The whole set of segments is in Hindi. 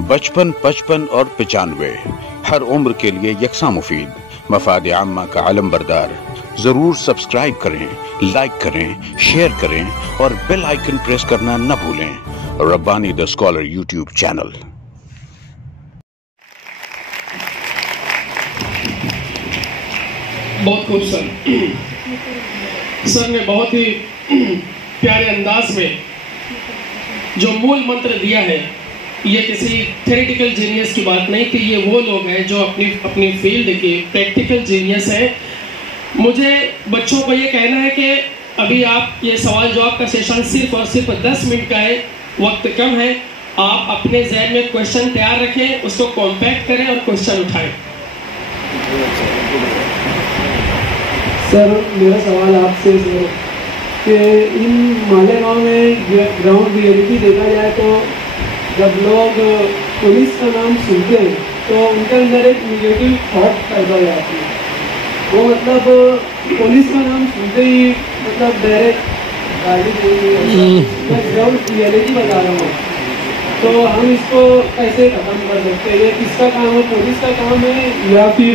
बचपन, 55 और 95 हर उम्र के लिए यकसा मुफीद, मफाद आम्मा का आलम बरदार। जरूर सब्सक्राइब करें, लाइक करें, शेयर करें और बेल आइकन प्रेस करना न भूलें। Rabbani the scholar YouTube channel. बहुत खूब सर ने बहुत ही प्यारे अंदाज में जो मूल मंत्र दिया है, ये किसी थ्योरेटिकल जीनियस की बात नहीं थी। ये वो लोग हैं जो अपनी फील्ड के प्रैक्टिकल जीनियस हैं। मुझे बच्चों को ये कहना है कि अभी आप ये सवाल जवाब का सेशन सिर्फ और सिर्फ 10 मिनट का है, वक्त कम है। आप अपने जहन में क्वेश्चन तैयार रखें, उसको कॉम्पैक्ट करें और क्वेश्चन उठाएं। सर, मेरा सवाल आपसे सर कि इन मालेगांव में ग्राउंड रियलिटी देखा जाए तो जब लोग पुलिस का नाम सुनते हैं तो उनके अंदर एक निगेटिव थॉट पैदा हो जाती है। वो मतलब पुलिस का नाम सुनते ही मतलब डायरेक्ट गाड़ी मैं ग्राउंड रियलिटी बता रहा हूँ, तो हम इसको कैसे ख़त्म कर सकते हैं? ये किसका काम है, पुलिस का काम है या फिर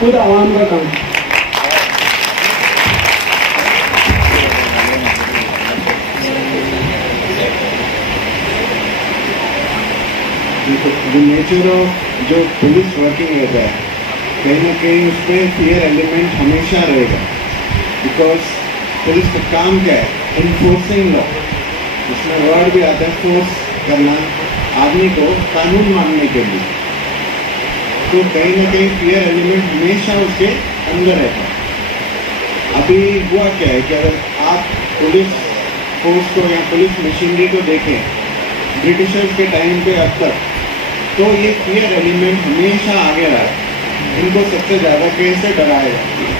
खुद आवाम का काम? जो नेचर ऑफ जो पुलिस वर्किंग रहता है, कहीं ना कहीं उसमें फियर एलिमेंट हमेशा रहेगा। बिकॉज पुलिस का काम क्या है? Enforcing law. इसमें वर्ड भी आता है फोर्स करना आदमी को कानून मानने के लिए। तो कहीं ना कहीं फियर एलिमेंट हमेशा उसके अंदर रहता है। अभी हुआ क्या है कि अगर आप पुलिस फोर्स को या पुलिस मशीनरी को देखें ब्रिटिशर्स के टाइम पे अब तक, तो ये फियर एलिमेंट हमेशा आगे रहा है। इनको सबसे ज़्यादा कैसे डराया जाए,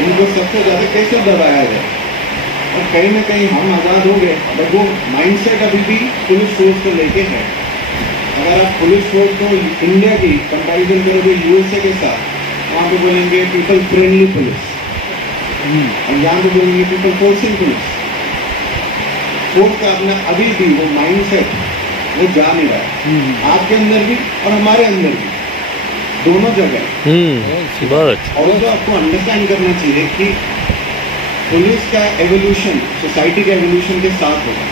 इनको सबसे ज़्यादा कैसे दबाया जाए, और कहीं ना कहीं हम आज़ाद हो गए, बट वो माइंडसेट अभी भी पुलिस फोर्स को लेके है। अगर आप पुलिस फोर्स को इंडिया की कंपैरिजन करोगे यूएसए के साथ, वहाँ पे बोलेंगे पीपल फ्रेंडली पुलिस, और यहाँ पे बोलेंगे पीपल फोर्सिंग पुलिस। फोर्स का अपना अभी भी वो माइंडसेट वो जा नहीं रहा है, आपके अंदर भी और हमारे अंदर भी, दोनों जगह। और तो आपको अंडरस्टैंड करना चाहिए कि पुलिस का एवोल्यूशन सोसाइटी के एवोल्यूशन के साथ होगा।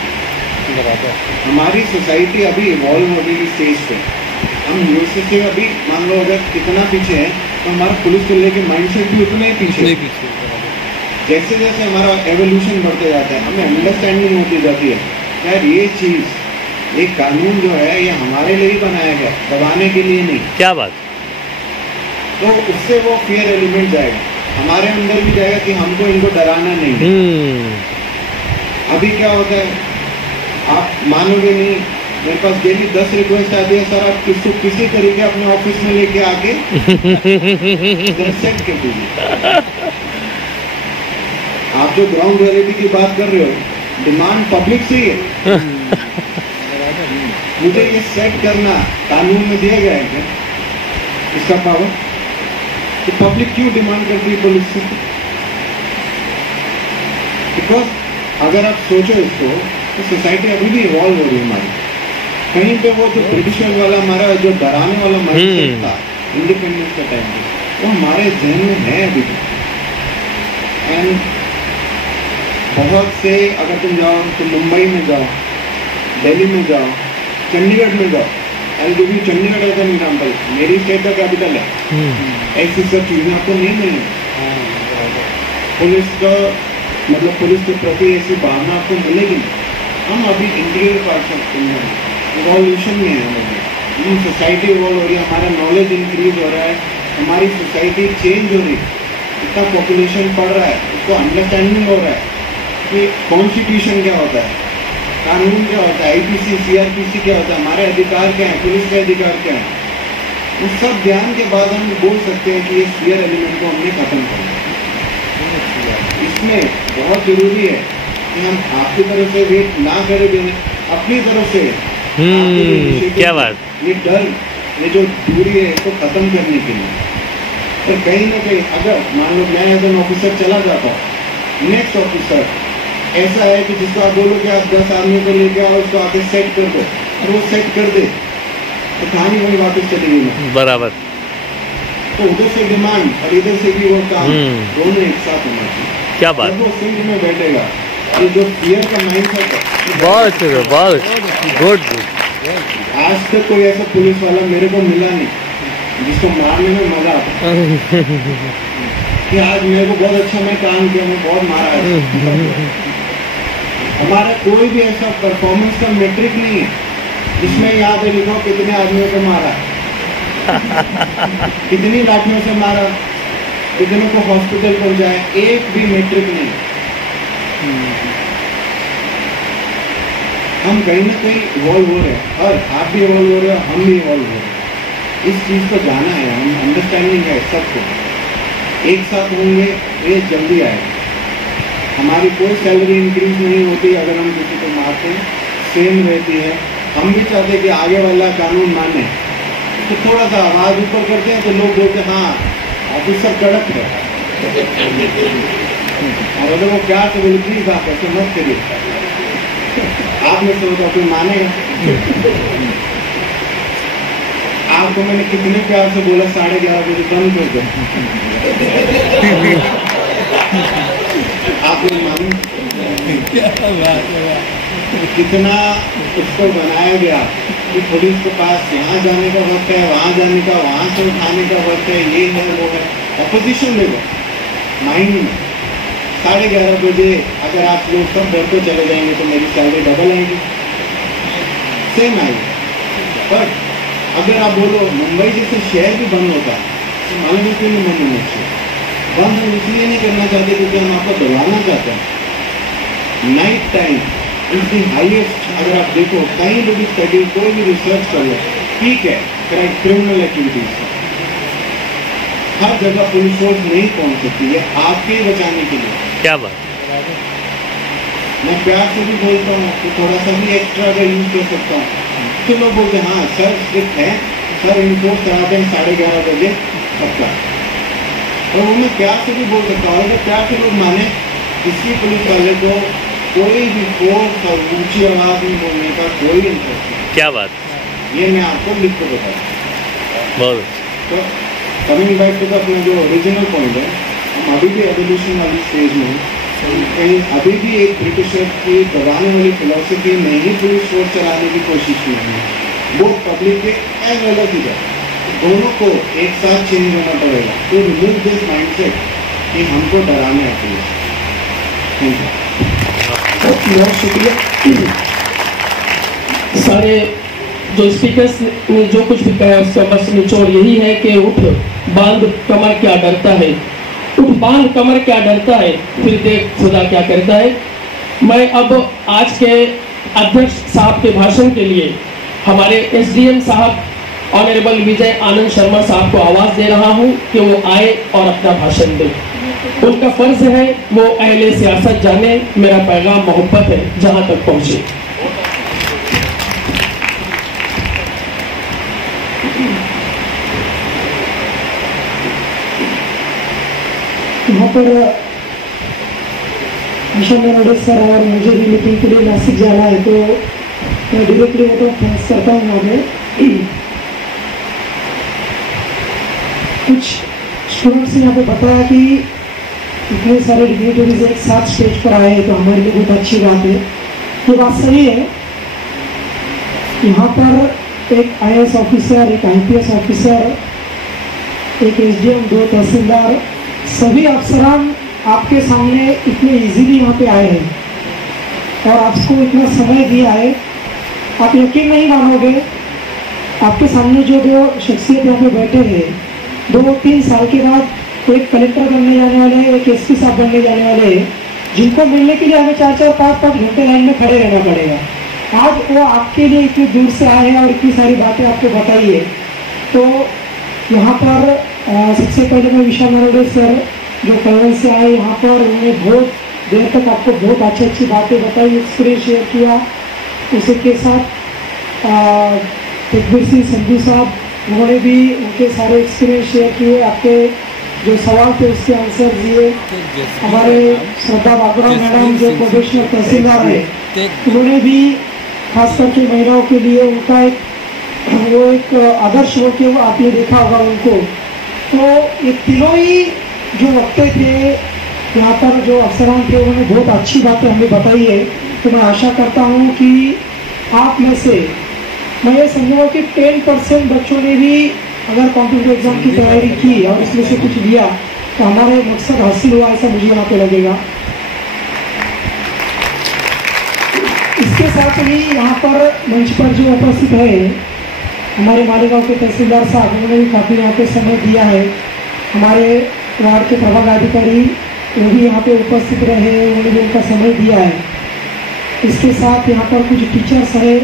हमारी सोसाइटी अभी इवॉल्व हो रही स्टेज पे। हम यूएसए से अभी मान लो अगर कितना पीछे है, तो हमारा पुलिस को लेके माइंडसेट भी उतना ही पीछे। जैसे जैसे हमारा एवोल्यूशन बढ़ते जाता है, हमें अंडरस्टैंडिंग होती जाती है यार ये चीज़, ये कानून जो है ये हमारे लिए ही बनाया गया, दबाने के लिए नहीं। क्या बात। तो उससे वो फियर एलिमेंट जाएगा, हमारे अंदर भी जाएगा कि हमको इनको डराना नहीं। अभी क्या होता है, आप मानोगे नहीं, मेरे पास डेली 10 रिक्वेस्ट आती है, सर आप किसी तरीके अपने ऑफिस में लेके आके सेट कर दीजिए। आप जो ग्राउंड रियलिटी की बात कर रहे हो, डिमांड पब्लिक से ही है। मुझे ये सेट करना कानून में दिया गया है क्या इसका पावर? तो पब्लिक क्यों डिमांड करती है पुलिस से? बिकॉज अगर आप सोचो इसको, तो सोसाइटी अभी भी इवॉल्व हो रही है हमारी। कहीं पे वो जो ब्रिटिशर वाला हमारा जो डराने वाला माइंडसेट था इंडिपेंडेंस के टाइम पे, वो हमारे जहन में है अभी भी। एंड बहुत से अगर तुम जाओ तो मुंबई में जाओ, दिल्ली में जाओ, चंडीगढ़ में जाओ। I give you Chandigarh as an example, मेरी स्टेट का कैपिटल है। ऐसी सब चीज़ें आपको नहीं मिलेंगी। पुलिस का मतलब पुलिस के प्रति ऐसी भावना आपको मिलेगी नहीं। हम अभी इंटीरियर पार्ट ऑफ इंडिया में इवोल्यूशन में है। हम सोसाइटी इवॉल्व हो रही है, हमारा नॉलेज इंक्रीज हो रहा है, हमारी सोसाइटी चेंज हो रही है, इतना पॉपुलेशन बढ़ रहा है, उसको अंडरस्टैंडिंग हो रहा है कि कॉन्स्टिट्यूशन क्या होता है, कानून क्या होता है, आईपीसी सीआरपीसी क्या होता है, हमारे अधिकार क्या है, पुलिस के अधिकार क्या है। उस सब ध्यान के बाद हम बोल सकते हैं कि ये फियर एलिमेंट को हमने खत्म करना है। इसमें बहुत जरूरी है कि हम आपकी तरफ से वेट ना करें, अपनी तरफ से क्या बात, ये डर, ये जो दूरी है इसको खत्म करने के लिए। और कहीं ना कहीं अगर मान लो मैं एज एन ऑफिसर चला जाता हूँ, नेक्स्ट ऑफिसर ऐसा है कि जिसको आप बोलो कि आप 10 आदमियों को लेके आओ, उसको आके सेट कर दो, और वो सेट कर दे, तो कहानी वही वापस चली गई। बराबर। तो उधर से डिमांड और इधर से भी वो काम दोनों एक साथ होना चाहिए। क्या बात। जब वो सिंक में बैठेगा, ये जो फियर का माइंडसेट है, बहुत गुड। आज तक कोई ऐसा पुलिस वाला मेरे को मिला नहीं जिसको मारने में मजा आता कि आज मेरे को बहुत अच्छा मैं काम किया, मैं बहुत मारा है। हमारा कोई भी ऐसा परफॉर्मेंस का मेट्रिक नहीं है जिसमें यहाँ पे लिखो कितने आदमियों को मारा, कितनी लाठियों से मारा, कितनों को हॉस्पिटल पहुंचाया, एक भी मेट्रिक नहीं। हम कहीं ना कहीं इवॉल्व हो रहे हैं और आप भी इवॉल्व हो रहे हो, हम भी इवॉल्व हो रहे हैं। इस चीज़ को जाना है, हम अंडरस्टैंडिंग है सबको, एक साथ होंगे ये जल्दी आएगा। हमारी कोई सैलरी इंक्रीज नहीं होती अगर हम किसी को मारते हैं, सेम रहती है। हम भी चाहते हैं कि आगे वाला कानून माने, तो थोड़ा सा आवाज़ ऊपर करते हैं तो लोग बोलते हैं हाँ ऑफिसर कड़क है, और अगर वो प्यार से बोले प्लीज आप ऐसे मत करिए, आप में से होगा कोई मानेगा। आपको मैंने कितने प्यार से बोला 11:30 बजे बंद कर दो, आप लोग माने? कितना उसको बनाया गया कि पुलिस के पास यहाँ जाने का वक्त है, वहाँ जाने का, वहाँ से उठाने का वक्त है, ये है वो है। ऑपोजिशन लेवल माइंड में 11:30 बजे अगर आप लोग सब घर को चले जाएंगे तो मेरी सैलरी डबल आएगी, सेम आएगी। बट अगर आप बोलो मुंबई जैसे शहर भी बंद होता तो मालूम क्यों नहीं बंद होना चाहिए? बंद हम इसलिए नहीं करना चाहते क्योंकि हम आपको दबाना चाहते हैं। Night time is the highest, अगर आप देखो कहीं भी स्टडी कोई भी रिसर्च कर लो, ठीक है क्रिमिनल एक्टिविटीज हर जगह पुलिस फोर्स नहीं पहुंच सकती है, आपके बचाने के लिए। क्या बात। मैं प्यार से भी बोलता हूँ कि थोड़ा सा भी एक्स्ट्रा अगर यूज कर सकता हूँ तो लोग बोलते हैं हाँ सर स्ट्रिक्ट है, सर इन्फोर्स कराते हैं 11:30 बजे सबका, और वो मैं प्यार से भी बोल सकता हूँ। अगर प्यार से लोग माने किसी पुलिस वाले को कोई भी फोर्स और ऊंची आवाज में बोलने का कोई इंटरेस्ट नहीं। क्या बात। ये मैं आपको लिख कर बताऊँ। बहुत। तो कमिंग बैक टू अपना जो ओरिजिनल पॉइंट है, हम अभी भी एवोल्यूशन वाली स्टेज में हैं। कहीं अभी भी एक ब्रिटिशर की दबाने वाली फिलॉसफी में ही पुलिस फोर्स चलाने की कोशिश की है। वो पब्लिक के एज वेल एज इधर दोनों को एक साथ चेंज होना पड़ेगा टू रिमूव दिस माइंडसेट कि हमको डराने आती है। थैंक यू, बहुत शुक्रिया। सारे जो स्पीकर्स ने जो कुछ भी कहा उसका बस निचोड़ यही है कि उठ बांध कमर क्या डरता है, उठ बांध कमर क्या डरता है, फिर देख खुदा क्या करता है। मैं अब आज के अध्यक्ष साहब के भाषण के लिए हमारे एसडीएम साहब ऑनरेबल विजय आनंद शर्मा साहब को आवाज दे रहा हूं कि वो आए और अपना भाषण दें। उनका फर्ज है वो अहले सियासत जाने, मेरा पैगाम मोहब्बत है जहां तक पहुंचे। यहाँ पर मिशन नरोडे सर और मुझे भी मीटिंग के लिए नासिक जाना है, तो मैं डायरेक्टली वो तो थैंक्स करता हूँ। यहाँ पे कुछ स्टूडेंट्स ने यहाँ पे बताया कि इतने सारे डिग्निटरीज एक साथ स्टेज पर आए तो हमारे लिए बहुत अच्छी बात है। ये बात सही है। यहाँ पर एक IAS ऑफिसर, एक IPS ऑफिसर, एक SDM, 2 तहसीलदार, सभी अफसरान आपके सामने इतने इजीली यहाँ पे आए हैं और आपको इतना समय दिया है। आप यकीन नहीं मानोगे, आपके सामने जो दो शख्सियत यहाँ पे बैठे हैं, 2-3 साल के बाद एक कलेक्टर बनने जाने वाले हैं, एक SP साहब बनने जाने वाले हैं, जिनको मिलने के लिए हमें 4-4, 5-5 घंटे लाइन में खड़े रहना पड़ेगा। आज वो आपके लिए इतनी दूर से आए हैं और इतनी सारी बातें आपको बताई है। तो यहाँ पर सबसे पहले मैं विशाल नरोडे सर जो कर्नल से आए यहाँ पर, उन्होंने बहुत देर तक आपको बहुत अच्छी अच्छी बातें बताई, एक्सपीरियंस शेयर किया। उसी के साथ तकबीर सिंह संधू साहब, उन्होंने भी उनके सारे एक्सपीरियंस शेयर किए, आपके जो सवाल थे उसके आंसर दिए। हमारे श्रद्धा बाबूराव मैडम जो प्रोफेशनल तहसीलदार है, उन्होंने भी खास करके महिलाओं के लिए उनका एक वो एक आदर्श होके वो आपने देखा होगा उनको। तो ये तीनों ही जो वक्ते थे यहाँ पर, जो अफसरान थे, उन्होंने बहुत अच्छी बातें हमें बताई है। तो मैं आशा करता हूँ कि आप में से मैं ये समझूंगा कि 10% बच्चों ने भी अगर कॉम्पिटिटिव एग्जाम की तैयारी की और इसमें से कुछ लिया तो हमारे मकसद हासिल हुआ, ऐसा मुझे यहाँ पे लगेगा। इसके साथ ही यहाँ पर मंच पर जो उपस्थित है हमारे मालेगांव के तहसीलदार साहब, उन्होंने भी काफ़ी यहाँ पे समय दिया है। हमारे वार्ड के प्रभागाधिकारी वो भी यहाँ पे उपस्थित रहे, उन्होंने भी उनका समय दिया है। इसके साथ यहाँ पर कुछ टीचर्स है,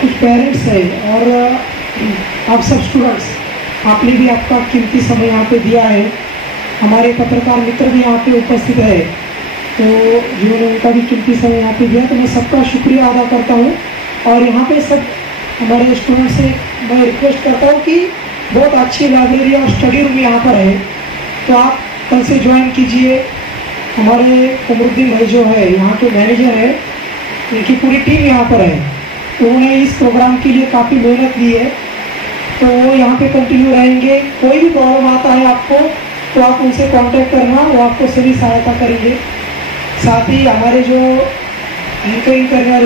कुछ पेरेंट्स है और आप सब स्टूडेंट्स, आपने भी आपका कीमती समय यहाँ पे दिया है। हमारे पत्रकार मित्र भी यहाँ पे उपस्थित है, तो जिन्होंने उनका भी कीमती समय यहाँ पे दिया, तो मैं सबका शुक्रिया अदा करता हूँ। और यहाँ पे सब हमारे स्टूडेंट से मैं रिक्वेस्ट करता हूँ कि बहुत अच्छी लाइब्रेरी और स्टडी रूम यहाँ पर है, तो आप कल से ज्वाइन कीजिए। हमारे कमरुद्दीन भाई जो है यहाँ के मैनेजर है, उनकी पूरी टीम यहाँ पर है, उन्होंने इस प्रोग्राम के लिए काफ़ी मेहनत की है, तो वो यहाँ पे कंटिन्यू रहेंगे। कोई भी प्रॉब्लम आता है आपको तो आप उनसे कांटेक्ट करना, वो आपको सभी सहायता करेंगे। साथ ही हमारे जो एंकरिंग करने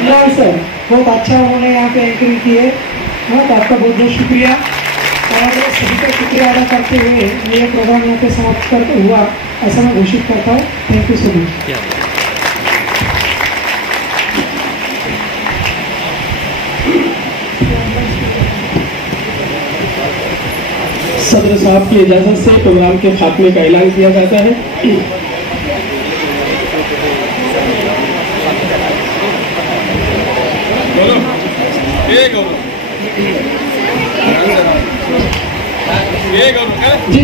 इमरान सर, बहुत अच्छा उन्होंने यहाँ पे एंकरिंग की है, हाँ, तो आपका बहुत बहुत शुक्रिया। और सभी का शुक्रिया अदा करते हुए ये प्रोग्राम यहाँ पे समाप्त करके हुआ ऐसा मैं घोषित करता हूँ। Thank you so much. सदर साहब की इजाज़त से प्रोग्राम के खात्मे का ऐलान किया जाता है। जी,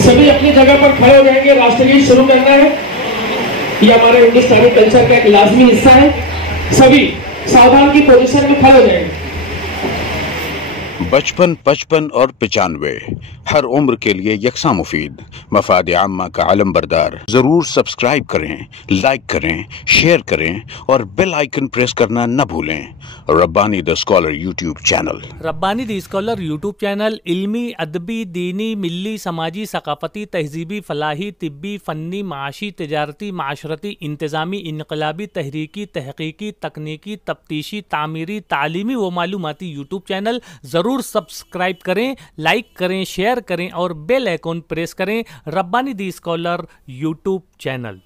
सभी अपनी जगह पर खड़े हो जाएंगे। राष्ट्रगीत शुरू करना है, ये हमारे हिंदुस्तानी कल्चर का एक लाजमी हिस्सा है। सभी सावधान की पोजीशन में खड़े हो जाएंगे। 55, 55 और 95 हर उम्र के लिए यकसा मुफीद, मफाद आम्मा का आलम बरदार। जरूर सब्सक्राइब करें, लाइक करें, शेयर करें और बेल आइकन प्रेस करना न भूलें। Rabbani the scholar YouTube channel. Rabbani the scholar YouTube channel इल्मी, अदबी, दीनी, मिल्ली, समाजी, सकाफती, तहजीबी, फलाही, तिब्बी, फ़न्नी, माशी, तिजारती, माशरती, इंतज़ामी, इनकलाबी, तहरीकी, तहकीकी, तकनीकी, तफ्तीशी, तामीरी, तालीमी व मालूमाती यूट्यूब चैनल। ज़रूर सब्सक्राइब करें, लाइक करें, शेयर करें और बेल आइकन प्रेस करें। Rabbani the scholar YouTube channel.